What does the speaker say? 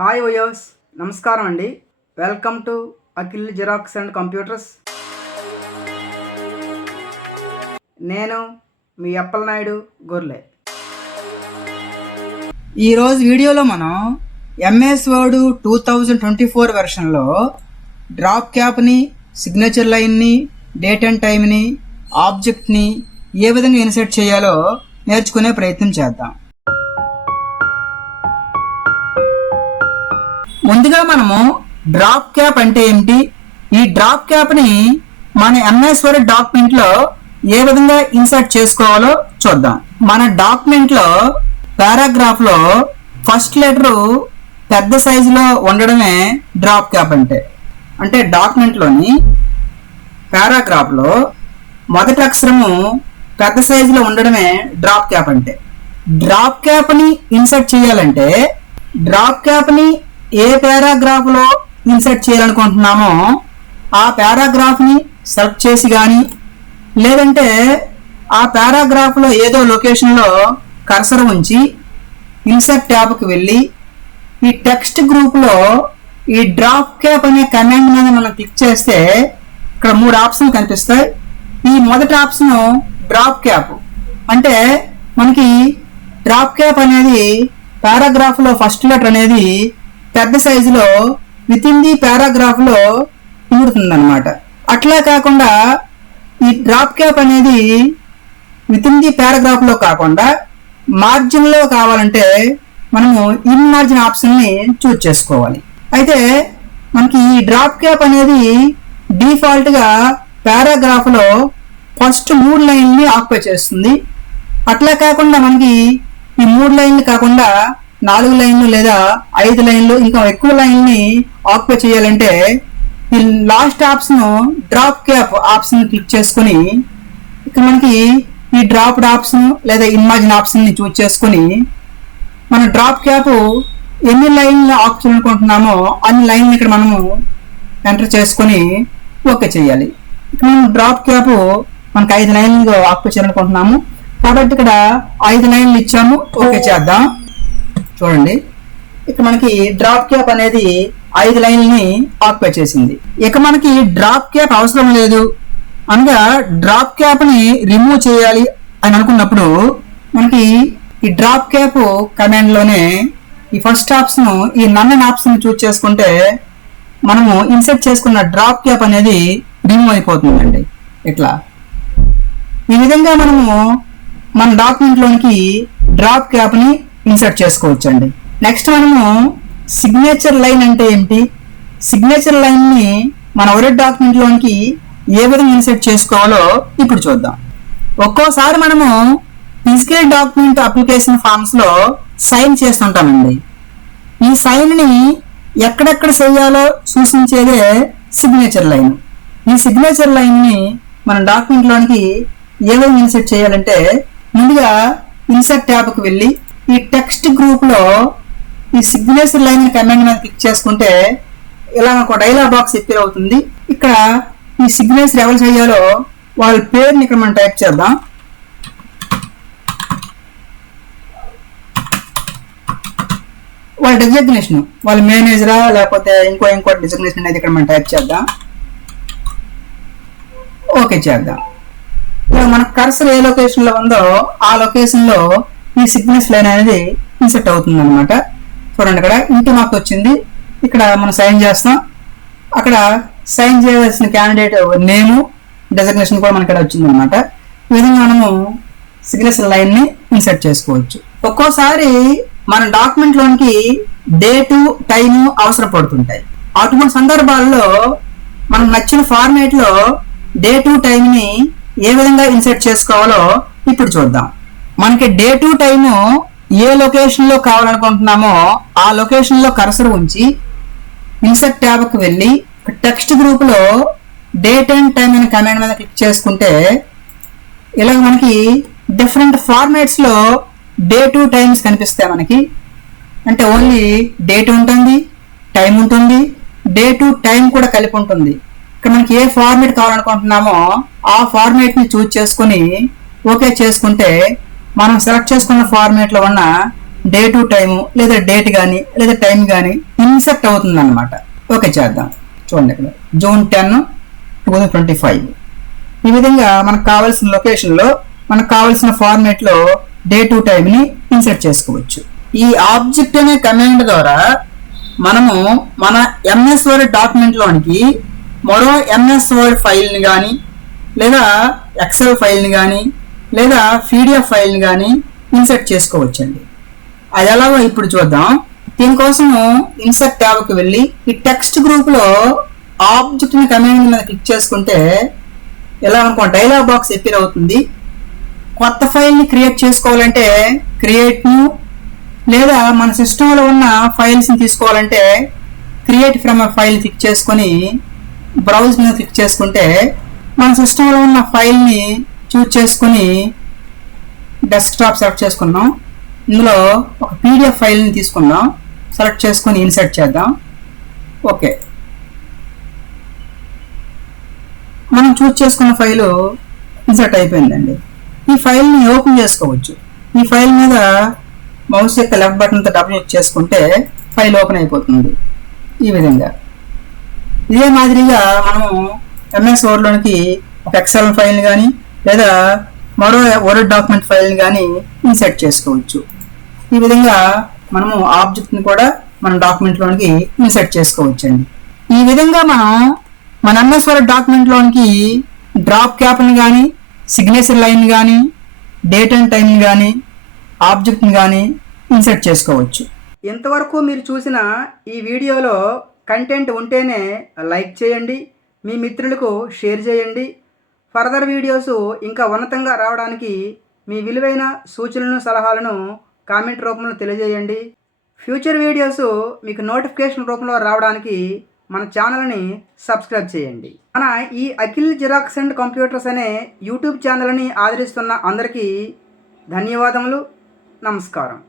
Hi viewers, నమస్కారం అండి. Welcome to Akhil xerox and computers. నేను మీ అప్పలనాయుడు గొర్లె. ఈరోజు వీడియోలో మనం ఎంఎస్ వర్డ్ 2024 వెర్షన్లో డ్రాప్ క్యాప్ని, సిగ్నేచర్ లైన్ని, డేట్ అండ్ టైంని, ఆబ్జెక్ట్ని ఏ విధంగా ఇన్సర్ట్ చేయాలో నేర్చుకునే ప్రయత్నం చేద్దాం. ముందుగా మనము డ్రాప్ క్యాప్ అంటే ఏమిటి, ఈ డ్రాప్ క్యాప్ ని మన ఎంఎస్ వర్డ్ డాక్యుమెంట్ లో ఏ విధంగా ఇన్సర్ట్ చేసుకోవాలో చూద్దాం. మన డాక్యుమెంట్ లో పారాగ్రాఫ్ లో ఫస్ట్ లెటర్ పెద్ద సైజులో ఉండడమే డ్రాప్ క్యాప్ అంటే డాక్యుమెంట్ లోని పారాగ్రాఫ్ లో మొదటి అక్షరము పెద్ద సైజులో ఉండడమే డ్రాప్ క్యాప్ డ్రాప్ క్యాప్ ని ఇన్సర్ట్ చేయాలంటే డ్రాప్ క్యాప్ ని ఏ పారాగ్రాఫ్ లో ఇన్సర్ట్ చేయాలనుకుంటున్నామో ఆ పారాగ్రాఫ్ ని సెలెక్ట్ చేసి కానీ, లేదంటే ఆ పారాగ్రాఫ్ లో ఏదో లొకేషన్ లో కర్సర్ ఉంచి ఇన్సర్ట్ ట్యాబ్కి వెళ్ళి ఈ టెక్స్ట్ గ్రూప్ లో ఈ డ్రాప్ క్యాప్ అనే కమాండ్ మీద మనం క్లిక్ చేస్తే ఇక్కడ 3 ఆప్షన్ కనిపిస్తాయి. ఈ మొదటి ఆప్షన్ డ్రాప్ క్యాప్ అంటే మనకి డ్రాప్ క్యాప్ అనేది పారాగ్రాఫ్ లో ఫస్ట్ లెటర్ అనేది పెద్ద సైజులో విత్ ఇన్ ది పారాగ్రాఫ్ లో ఇముడుతుంది అనమాట. అట్లా కాకుండా ఈ డ్రాప్ క్యాప్ అనేది విత్ ఇన్ ది పారాగ్రాఫ్ లో కాకుండా మార్జిన్ లో కావాలంటే మనము ఇన్ మార్జిన్ ఆప్షన్ ని చూజ్ చేసుకోవాలి. అయితే మనకి ఈ డ్రాప్ క్యాప్ అనేది డిఫాల్ట్ గా పారాగ్రాఫ్ లో ఫస్ట్ 3 లైన్లని ఆక్యుపై చేస్తుంది. అట్లా కాకుండా మనకి ఈ 3 లైన్లు కాకుండా 4 లైన్లు లేదా 5 లైన్లు ఇంకా ఎక్కువ లైన్ని ఆక్యుపై చేయాలంటే ఈ last option drop cap option click చేసుకుని ఇక్కడ మనకి ఈ డ్రాప్డ్ ఆప్షన్ లేదా ఇమాజిన్ ఆప్షన్ ని చూజ్ చేసుకుని మన డ్రాప్ క్యాప్ ఎన్ని లైన్లు ఆక్యుపై అనుకుంటున్నామో అన్ని లైన్లు ఇక్కడ మనము ఎంటర్ చేసుకుని ఓకే చేయాలి. ఇక్కడ మనం డ్రాప్ క్యాప్ మనకి 5 లైన్లు ఆక్యుపై చేయాలనుకుంటున్నాము కాబట్టి ఇక్కడ 5 లైన్లు ఇచ్చాము, ఓకే చేద్దాం. చూడండి, ఇక మనకి డ్రాప్ క్యాప్ అనేది 5 లైన్లని ఆక్యుపై చేసింది. ఇక మనకి డ్రాప్ క్యాప్ అవసరం లేదు అనగా డ్రాప్ క్యాప్ ని రిమూవ్ చేయాలి అని అనుకున్నప్పుడు మనకి ఈ డ్రాప్ క్యాప్ కమాండ్ లోనే ఈ ఫస్ట్ ఆప్షన్ ఈ నన్ ఆప్షన్ చూజ్ చేసుకుంటే మనము ఇన్సర్ట్ చేసుకున్న డ్రాప్ క్యాప్ అనేది రిమూవ్ అయిపోతుందండి. ఇట్లా ఈ విధంగా మనము మన డాక్యుమెంట్ లోనికి డ్రాప్ క్యాప్ ని ఇన్సర్ట్ చేసుకోవచ్చు అండి. నెక్స్ట్ మనము సిగ్నేచర్ లైన్ అంటే ఏంటి, సిగ్నేచర్ లైన్ ని మన వర్డ్ డాక్యుమెంట్ లోనికి ఏ విధంగా ఇన్సర్ట్ చేసుకోవాలో ఇప్పుడు చూద్దాం. ఒక్కోసారి మనము ఫిజికల్ డాక్యుమెంట్ అప్లికేషన్ ఫామ్స్ లో సైన్ చేస్తుంటామండి. ఈ సైన్ ని ఎక్కడెక్కడ చేయాలో సూచించేదే సిగ్నేచర్ లైన్. ఈ సిగ్నేచర్ లైన్ ని మన డాక్యుమెంట్ లోనికి ఏ విధంగా ఇన్సర్ట్ చేయాలంటే ముందుగా ఇన్సర్ట్ ట్యాబ్కి వెళ్ళి ఈ టెక్స్ట్ గ్రూప్ లో ఈ సిగ్నేచర్ లైన్ కమాండ్ మీద క్లిక్ చేసుకుంటే ఇలా ఒక డైలాగ్ బాక్స్ అపియర్ అవుతుంది. ఇక్కడ ఈ సిగ్నేచర్ ఎవరు చేయాలో వాళ్ళ పేరుని ఇక్కడ మనం టైప్ చేద్దాం. వాళ్ళ డిజిగ్నేషన్, వాళ్ళ మేనేజరా లేకపోతే ఇంకో డిజిగ్నేషన్ అనేది ఇక్కడ మనం టైప్ చేద్దాం, ఓకే చేద్దాం. మన కర్సర్ ఏ లొకేషన్ లో ఉందో ఆ లొకేషన్ లో ఈ సిగ్నేచర్ లైన్ అనేది ఇన్సర్ట్ అవుతుంది అనమాట. చూడండి, ఇక్కడ ఇంటి మార్క్ వచ్చింది, ఇక్కడ మనం సైన్ చేస్తాం. అక్కడ సైన్ చేయాల్సిన క్యాండిడేట్ నేము డెసిగ్నేషన్ కూడా మనకి ఇక్కడ వచ్చింది అనమాట. ఈ విధంగా మనము సిగ్నేచర్ లైన్ ని ఇన్సర్ట్ చేసుకోవచ్చు. ఒక్కోసారి మన డాక్యుమెంట్ లోనికి డేటు టైము అవసరం పడుతుంటాయి. అటువంటి సందర్భాల్లో మనం నచ్చిన ఫార్మేట్ లో డేటు టైం ని ఏ విధంగా ఇన్సర్ట్ చేసుకోవాలో ఇప్పుడు చూద్దాం. మనకి day to time A location లో కావాలనుకుంటున్నామో ఆ లొకేషన్ లో కర్సర్ ఉంచి ఇన్సర్ట్ ట్యాబ్కి వెళ్ళి టెక్స్ట్ గ్రూప్ లో డేట్ అండ్ టైం అనే కమాండ్ మీద క్లిక్ చేసుకుంటే ఇలా మనకి డిఫరెంట్ ఫార్మాట్స్ లో డే టు టైమ్స్ కనిపిస్తాయి మనకి. అంటే ఓన్లీ డేట్ ఉంటుంది, టైం ఉంటుంది, డే టు టైం కూడా కలిపి ఉంటుంది. ఇక్కడ మనకి ఏ ఫార్మేట్ కావాలనుకుంటున్నామో ఆ ఫార్మేట్ ని చూజ్ చేసుకుని ఓకే చేసుకుంటే మనం సెలెక్ట్ చేసుకున్న ఫార్మేట్ లో ఉన్న డే టు టైము లేదా డేట్ కానీ లేదా టైం కానీ ఇన్సర్ట్ అవుతుంది అనమాట. ఓకే చేద్దాం. చూడండి ఇక్కడ జూన్ 10, 2025. ఈ విధంగా మనకు కావాల్సిన లొకేషన్లో మనకు కావాల్సిన ఫార్మేట్లో డే టు టైంని ఇన్సర్ట్ చేసుకోవచ్చు. ఈ ఆబ్జెక్ట్ అనే కమాండ్ ద్వారా మనము మన ఎంఎస్ వర్డ్ డాక్యుమెంట్లోనికి మరో ఎంఎస్ వర్డ్ ఫైల్ని కానీ లేదా ఎక్సెల్ ఫైల్ని కానీ లేదా పీడిఎఫ్ ఫైల్ని కానీ ఇన్సర్ట్ చేసుకోవచ్చండి. అది ఎలాగో ఇప్పుడు చూద్దాం. దీనికోసము ఇన్సర్ట్ ట్యాబ్కి వెళ్ళి ఈ టెక్స్ట్ గ్రూప్లో ఆబ్జెక్ట్ని కమాండ్ మీద క్లిక్ చేసుకుంటే ఎలా అనుకో డైలాగ్ బాక్స్ అపియర్ అవుతుంది. కొత్త ఫైల్ని క్రియేట్ చేసుకోవాలంటే క్రియేట్ న్యూ, లేదా మన సిస్టంలో ఉన్న ఫైల్స్ని తీసుకోవాలంటే create from a file click చేసుకొని బ్రౌజ్ మీద క్లిక్ చేసుకుంటే మన సిస్టంలో ఉన్న ఫైల్ని చూజ్ చేసుకుని డెస్క్టాప్ సెలెక్ట్ చేసుకున్నాం. ఇందులో ఒక పీడిఎఫ్ ఫైల్ని తీసుకుందాం, సెలెక్ట్ చేసుకొని ఇన్సర్ట్ చేద్దాం. ఓకే, మనం చూజ్ చేసుకున్న ఫైలు ఇన్సర్ట్ అయిపోయిందండి. ఈ ఫైల్ని ఓపెన్ చేసుకోవచ్చు. ఈ ఫైల్ మీద మౌస్ యొక్క లెఫ్ట్ బటన్తో డబుల్ క్లిక్ చేసుకుంటే ఫైల్ ఓపెన్ అయిపోతుంది. ఈ విధంగా ఇదే మాదిరిగా మనము ఎంఎస్ వర్డ్లోనికి ఒక ఎక్సెల్ ఫైల్ని కానీ లేదా మరో వర్డ్ డాక్యుమెంట్ ఫైల్ని కానీ ఇన్సర్ట్ చేసుకోవచ్చు. ఈ విధంగా మనము ఆబ్జెక్ట్ని కూడా మన డాక్యుమెంట్లోనికి ఇన్సర్ట్ చేసుకోవచ్చండి. ఈ విధంగా మనం మన ఎంఎస్ వర్డ్ డాక్యుమెంట్లోనికి డ్రాప్ క్యాప్ని కానీ సిగ్నేచర్ లైన్ కానీ డేట్ అండ్ టైంని కానీ ఆబ్జెక్ట్ని కానీ ఇన్సర్ట్ చేసుకోవచ్చు. ఇంతవరకు మీరు చూసిన ఈ వీడియోలో కంటెంట్ ఉంటేనే లైక్ చేయండి, మీ మిత్రులకు షేర్ చేయండి. ఫర్దర్ వీడియోస్ ఇంకా ఉన్నతంగా రావడానికి మీ విలువైన సూచనలను సలహాలను కామెంట్ రూపంలో తెలియజేయండి. ఫ్యూచర్ వీడియోస్ మీకు నోటిఫికేషన్ రూపంలో రావడానికి మన ఛానల్ని సబ్స్క్రైబ్ చేయండి. మన ఈ అఖిల్ జిరాక్స్ అండ్ కంప్యూటర్స్ అనే యూట్యూబ్ ఛానల్ని ఆదరిస్తున్న అందరికీ ధన్యవాదములు. నమస్కారం.